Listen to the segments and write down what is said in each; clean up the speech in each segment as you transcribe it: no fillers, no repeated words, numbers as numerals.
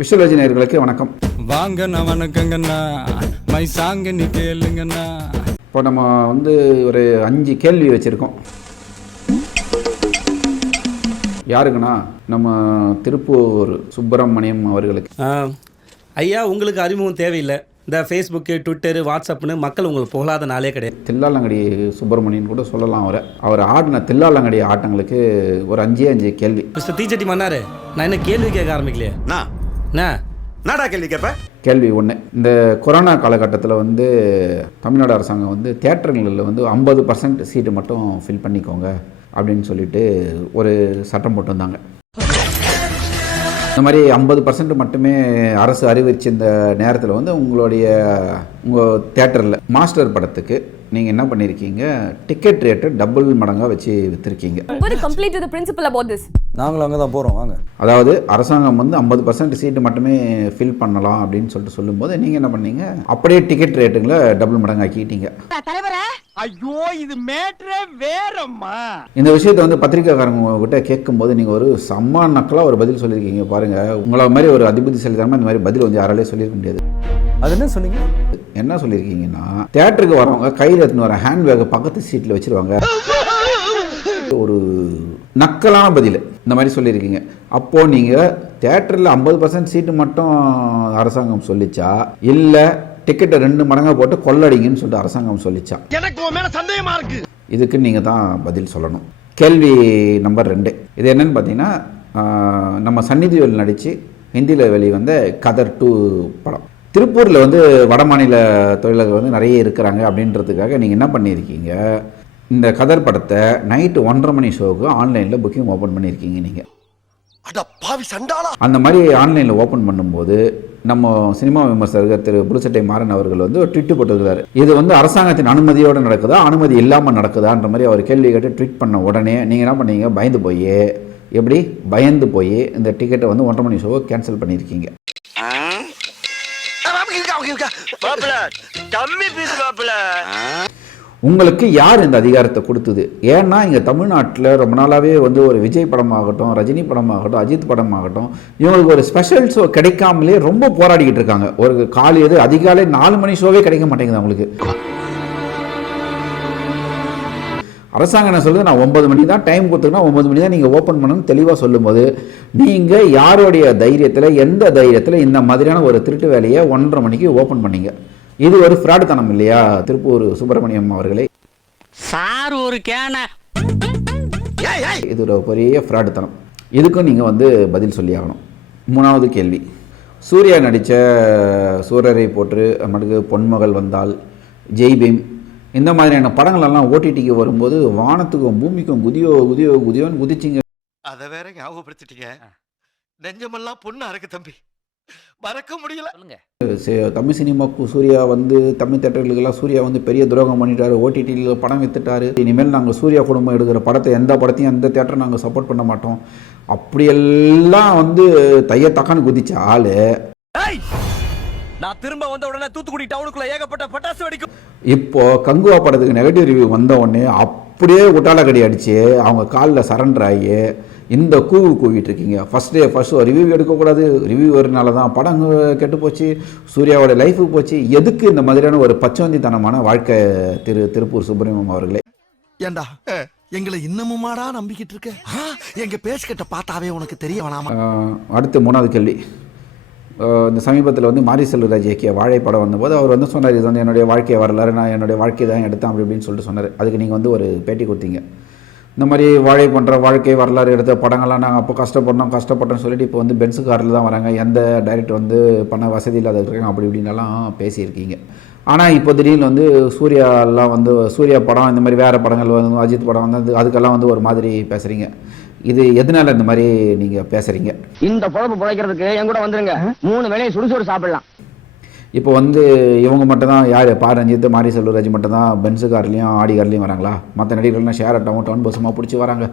விஷுவலஜி நேயர்களுக்கு வணக்கம். வாங்கண்ணா வணக்கங்கண்ணா, மை சாங்க நீ கேளுங்கண்ணா. இப்போ நம்ம ஒரு 5 கேள்வி வச்சுருக்கோம். யாருக்குன்னா நம்ம திருப்பூர் சுப்பிரமணியம் அவர்களுக்கு. ஐயா, உங்களுக்கு அறிமுகம் தேவையில்லை. இந்த ஃபேஸ்புக்கு, ட்விட்டரு, வாட்ஸ்அப்னு மக்கள் உங்களுக்கு புகழாத நாளே கிடையாது. தில்லாலங்கடி சுப்பிரமணியன் கூட சொல்லலாம். அவர் ஆடின தில்லாலங்கடி ஆட்டங்களுக்கு ஒரு 5 கேள்வி. மிஸ்டர் தீச்சட்டி மன்னாரு, நான் என்ன கேள்வி கேட்க ஆரம்பிக்கலையே. நாடா கேள்வி கேட்ப. கேள்வி 1, இந்த கொரோனா காலகட்டத்தில் தமிழ்நாடு அரசாங்கம் தியேட்டர்களில் 50% சீட்டு மட்டும் ஃபில் பண்ணிக்கோங்க அப்படின்னு சொல்லிட்டு ஒரு சட்டம் போட்டு வந்தாங்க. இந்த மாதிரி 50% மட்டுமே அரசு அறிவிச்ச இந்த நேரத்தில் உங்கள் தேட்டரில் மாஸ்டர் படத்துக்கு நீங்கள் என்ன பண்ணியிருக்கீங்க, டிக்கெட் ரேட்டு டபுள் மடங்காக வச்சு விற்றுருக்கீங்க. நாங்களும் அங்கே தான் போகிறோம் வாங்க. அதாவது அரசாங்கம் 50% சீட்டு மட்டுமே ஃபில் பண்ணலாம் அப்படின்னு சொல்லும்போது நீங்கள் என்ன பண்ணீங்க, அப்படியே டிக்கெட் ரேட்டுங்களை டபுள் மடங்கு ஆக்கிட்டீங்க. ஐயோ, இது மேட்ரே வேறம்மா. இந்த விஷயத்தை பத்திரிக்கைக்காரங்க கிட்ட கேட்கும்போது நீங்கள் ஒரு செம்ம நக்கலாக ஒரு பதில் சொல்லியிருக்கீங்க. பாருங்கள், உங்களை மாதிரி ஒரு அதிபதி செலுத்தாமல் இந்த மாதிரி பதில் யாராலையும் சொல்லியிருக்க முடியாது. அது என்ன சொன்னீங்க? என்ன சொல்லியிருக்கீங்கன்னா, தேட்டருக்கு வரவங்க கையில் எடுத்துன்னு வர ஹேண்ட் பேக்கை பக்கத்து சீட்டில் வச்சுருவாங்க. ஒரு நக்கலான பதில் இந்த மாதிரி சொல்லியிருக்கீங்க. அப்போது நீங்கள் தேட்டரில் 50% சீட்டு மட்டும் அரசாங்கம் சொல்லிச்சா, இல்லை டிக்கெட்டை 2 மடங்காக போட்டு கொள்ளடிங்கன்னு சொல்லிட்டு அரசாங்கம் சொல்லிச்சா? எனக்கு உன் மேல சந்தேகமா இருக்கு. இதுக்கு நீங்கள் தான் பதில் சொல்லணும். கேள்வி நம்பர் 2, இது என்னன்னு பார்த்தீங்கன்னா, நம்ம சன்னிதிவேல் நடித்து ஹிந்தியில் வெளிவந்த கதர் 2 படம். திருப்பூரில் வட மாநில தொழிலாளர்கள் நிறைய இருக்கிறாங்க அப்படின்றதுக்காக நீங்கள் என்ன பண்ணியிருக்கீங்க, இந்த கதர் படத்தை நைட்டு 1:30 மணி ஷோவுக்கு ஆன்லைனில் புக்கிங் ஓப்பன் பண்ணியிருக்கீங்க. நீங்கள் அந்த மாதிரி ஆன்லைனில் ஓப்பன் பண்ணும்போது நம்ம சினிமா விமர்சகர் திரு புலுசட்டை மாறன் அவர்கள் ஒரு ட்விட்டு போட்டுருக்காரு. இது அரசாங்கத்தின் அனுமதியோடு நடக்குதா, அனுமதி இல்லாமல் நடக்குதான்ற மாதிரி அவர் கேள்வி கேட்டு ட்வீட் பண்ண உடனே நீங்கள் என்ன பண்ணீங்க, பயந்து போய் இந்த டிக்கெட்டை 1:30 மணி ஷோவை கேன்சல் பண்ணியிருக்கீங்க. உங்களுக்கு யார் இந்த அதிகாரத்தை கொடுத்தது? ஏன்னா இங்கே தமிழ்நாட்டில் ரொம்ப நாளாகவே ஒரு விஜய் படமாகட்டும், ரஜினி படமாகட்டும், அஜித் படமாகட்டும், இவங்களுக்கு ஒரு ஸ்பெஷல் ஷோ கிடைக்காமலே ரொம்ப போராடிக்கிட்டு இருக்காங்க. ஒரு அதிகாலை 4 மணி ஷோவே கிடைக்க மாட்டேங்குது அவங்களுக்கு. அரசாங்கம் என்ன சொல்லுது, நான் 9 மணி தான் டைம் கொடுத்துருன்னா 9 மணி தான் நீங்கள் ஓப்பன் பண்ணணும்னு தெளிவாக சொல்லும்போது, நீங்கள் யாருடைய தைரியத்தில், எந்த தைரியத்தில் இந்த மாதிரியான ஒரு திருட்டு வேலையை 1:30 மணிக்கு ஓப்பன் பண்ணீங்க? இது ஒரு ஃப்ராடுத்தனம் இல்லையா திருப்பூர் சுப்பிரமணியம் அவர்களே? சார் ஒரு கேன, இது ஒரு பெரிய ஃப்ராடுத்தனம். இதுக்கும் நீங்கள் பதில் சொல்லி ஆகணும். 3வது கேள்வி, சூர்யா நடித்த சூரரை போற்று, நமக்கு பொன்மகள் வந்தால், ஜெய்பீம், இந்த மாதிரியான படங்களெல்லாம் ஓடிடிக்கு வரும்போது வானத்துக்கும் பூமிக்கும் குதியோன்னு குதிச்சிங்க. அதை வேற ஞாபகப்படுத்திட்டீங்க. நெஞ்சமெல்லாம் பொண்ணா இருக்கு தம்பி, மறக்க முடியல. தமிழ் சினிமாவுக்கு சூர்யா தமிழ் தேட்டர்களுக்கெல்லாம் சூர்யா பெரிய துரோகம் பண்ணிட்டாரு, ஓடிடியில் படம் வித்துட்டாரு, இனிமேல் நாங்கள் சூர்யா குடும்பம் எடுக்கிற படத்தை எந்த படத்தையும் எந்த தேட்டரை நாங்கள் சப்போர்ட் பண்ண மாட்டோம் அப்படியெல்லாம் தையத்தக்கான்னு குதிச்ச ஆளு நான் திரும்ப வந்த உடனே தூத்துக்குடி டவுனுக்குள்ள ஏகப்பட்ட பட்டாசு வெடிக்கும். இப்போ கங்குவா படத்துக்கு நெகட்டிவ் ரிவ்யூ வந்த உடனே அப்படியே உட்டாலக்கடி அடிச்சு அவங்க காலில் சரண்டர் ஆகி இந்த கூவிட்டு இருக்கீங்க. ஃபர்ஸ்ட் ரிவ்யூ எடுக்கக்கூடாது, ரிவ்யூ வரனால தான் படம் கெட்டு போச்சு, சூர்யாவோட லைஃபு போச்சு. எதுக்கு இந்த மாதிரியான ஒரு பச்சவந்தித்தனமான வாழ்க்கை திருப்பூர் சுப்பிரமணியம் அவர்களே? ஏண்டா எங்களை இன்னமுமாடா நம்பிக்கிட்டு இருக்க? எங்க பேசிக்கிட்ட பார்த்தாவே உனக்கு தெரிய வேணாமா? அடுத்து 3வது கேள்வி, இந்த சமீபத்தில் மாரி செல்வராஜ் இயக்கிய வாழை படம் வந்தபோது அவர் சொன்னார், இது என்னுடைய வாழ்க்கையை வரலாறு, நான் என்னுடைய வாழ்க்கையை தான் எடுத்தேன் அப்படின்னு சொல்லிட்டு சொன்னார். அதுக்கு நீங்கள் ஒரு பேட்டி கொடுத்தீங்க. இந்த மாதிரி வாழை பண்ணுற வாழ்க்கை வரலாறு எடுத்த படங்கள்லாம் நாங்கள் அப்போ கஷ்டப்பட்டோம்னு சொல்லிட்டு இப்போ பென்ஸு காரில் தான் வராங்க, எந்த டைரக்டர் பண்ண வசதி இல்லாத இருக்காங்க அப்படி இப்படின்னெல்லாம் பேசியிருக்கீங்க. ஆனால் இப்போ திடீர்னு சூர்யாலாம் சூர்யா படம், இந்த மாதிரி வேறு படங்கள் அஜித் படம் அதுக்கெல்லாம் ஒரு மாதிரி பேசுகிறீங்க. இது எதனால இந்த மாதிரி நீங்கள் பேசுகிறீங்க? இந்த பொழப்பு பிழைக்கிறதுக்கு என் கூட வந்துருங்க, 3 வேளையும் சுடுசோறு சாப்பிடலாம். இப்போ இவங்க மட்டும் தான், யார் ரஞ்சித், மாரி செல்வராஜ் மட்டும் தான் பென்ஸு கார்லையும் ஆடி கார்லையும் வராங்களா? மற்ற நடிகர்கள்லாம் ஷேர் டவுன் பஸ்ஸமாக பிடிச்சி வராங்க.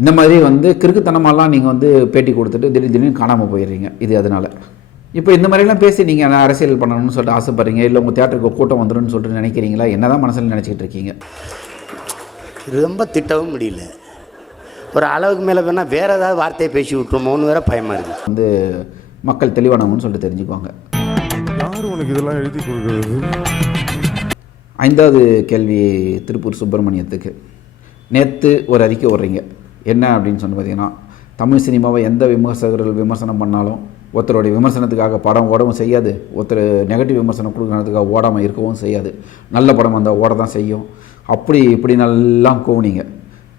இந்த மாதிரி கிறுக்குத்தனமாலாம் நீங்கள் பேட்டி கொடுத்துட்டு திடீர்னு காணாமல் போயிடுறீங்க. இது அதனால் இப்போ இந்த மாதிரிலாம் பேசி நீங்கள் அரசியல் பண்ணணும்னு சொல்லிட்டு ஆசைப்படுறீங்க, இல்லை உங்கள் தியேட்டருக்கு கூட்டம் வந்துடும்னு சொல்லிட்டு நினைக்கிறீங்களா? என்ன தான் மனசில் நினச்சிக்கிட்டு இருக்கீங்க? ரொம்ப திட்டவும் முடியல. ஒரு அளவுக்கு மேலே வேணால் வேறு ஏதாவது வார்த்தையை பேசி விட்டுருமோன்னு வேற பயமாக இருக்குது. வந்து மக்கள் தெளிவானவங்கன்னு சொல்லிட்டு தெரிஞ்சுக்குவாங்க. யார் உனக்கு இதெல்லாம் எழுதி கொடுக்குறது? 5வது கேள்வி திருப்பூர் சுப்பிரமணியத்துக்கு. நேற்று ஒரு அறிக்கை விட்றீங்க. என்ன அப்படின்னு சொல்லி பார்த்தீங்கன்னா, தமிழ் சினிமாவை எந்த விமர்சகர்கள் விமர்சனம் பண்ணாலும் ஒருத்தருடைய விமர்சனத்துக்காக படம் ஓடவும் செய்யாது, ஒருத்தர் நெகட்டிவ் விமர்சனம் கொடுக்கறதுக்காக ஓடாமல் இருக்கவும் செய்யாது. நல்ல படம் வந்தால் ஓட தான் செய்யும். அப்படி இப்படி நல்லா கூவுனீங்க.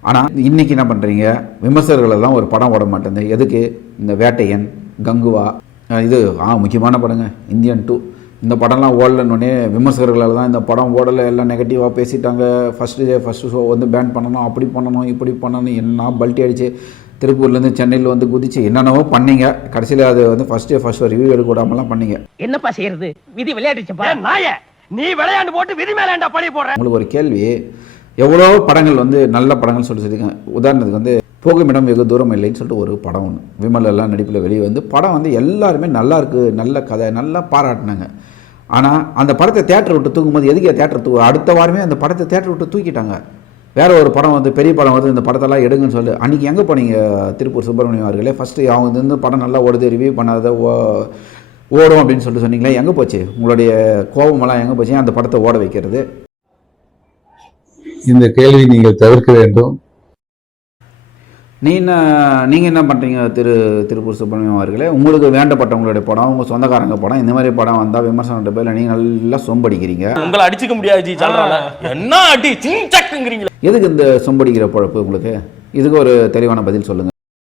ஆனால் இன்றைக்கி என்ன பண்ணுறீங்க, விமர்சகர்களெல்லாம் ஒரு படம் ஓட மாட்டேங்குது. எதுக்கு? இந்த வேட்டையன், கங்குவா, இது முக்கியமான படங்க இந்தியன் 2, இந்த படம்லாம் ஓடலன்னொடனே விமர்சகர்களால் தான் இந்த படம் ஓடலை, எல்லாம் நெகட்டிவாக பேசிட்டாங்க. ஃபஸ்ட்டு ஷோ வந்து பேன் பண்ணணும், அப்படி பண்ணணும், இப்படி பண்ணணும், என்ன பல்ட்டி அடிச்சு திருப்பூர்லேருந்து சென்னையில் வந்து குதிச்சு என்னென்னவோ பண்ணீங்க. கடைசியில் அது வந்து ஃபஸ்ட் ரிவ்யூ எடுக்க விடாமலாம் பண்ணீங்க. என்னப்பா செய்யறது, விதி விளையாடுச்சுப்பா. நாய நீ விளையாண்டு போட்டு விதி மேலேண்டா பழி போடுற. உங்களுக்கு ஒரு கேள்வி, எவ்வளோ படங்கள் வந்து நல்ல படங்கள் சொல்லியிருக்கேன். உதாரணத்துக்கு வந்து போகுமிடம் வெகு தூரம் இல்லைன்னு சொல்லிட்டு ஒரு படம் ஒன்று விமல் எல்லாம் நடிப்பில் வெளியே வந்து படம் வந்து எல்லாருமே நல்லா இருக்குது, நல்ல கதை, நல்லா பாராட்டினாங்க. ஆனால் அந்த படத்தை தேட்டர் விட்டு தூக்கும்போது எதுக்கு தேட்டர் அடுத்த வாரமே அந்த படத்தை தேட்டர் விட்டு தூக்கிட்டாங்க. வேறு ஒரு படம் வந்து பெரிய படம் வந்து இந்த படத்தெல்லாம் எடுங்கன்னு சொல்லி அன்றைக்கி எங்கே போனீங்க திருப்பூர் சுப்பிரமணியம் அவர்களே? ஃபஸ்ட்டு அவங்க வந்து படம் நல்லா ஓடுது, ரிவ்யூ பண்ணாத ஓடும் அப்படின்னு சொல்லிட்டு சொன்னீங்களே, எங்கே போச்சு உங்களுடைய கோபமெல்லாம்? எங்கே போச்சு அந்த படத்தை ஓட வைக்கிறது? இந்த கேள்வி நீங்கள் தவிர்க்க வேண்டும். நீங்கள் என்ன பண்ணுறீங்க திருப்பூர் சுப்பிரமணியம் அவர்களே? உங்களுக்கு வேண்டப்பட்டவங்களுடைய படம், உங்கள் சொந்தக்காரங்க படம், இந்த மாதிரி படம் வந்தால் விமர்சனம் பேரில் நீங்கள் நல்லா சொம்படிக்கிறீங்க. உங்களை அடிச்சுக்க முடியாது ஜி, என்ன அடி சிங்கிறீங்களா? எதுக்கு இந்த சொம்படிக்கிற பழப்பு உங்களுக்கு? இதுக்கு ஒரு தெளிவான பதில் சொல்லுங்கள்.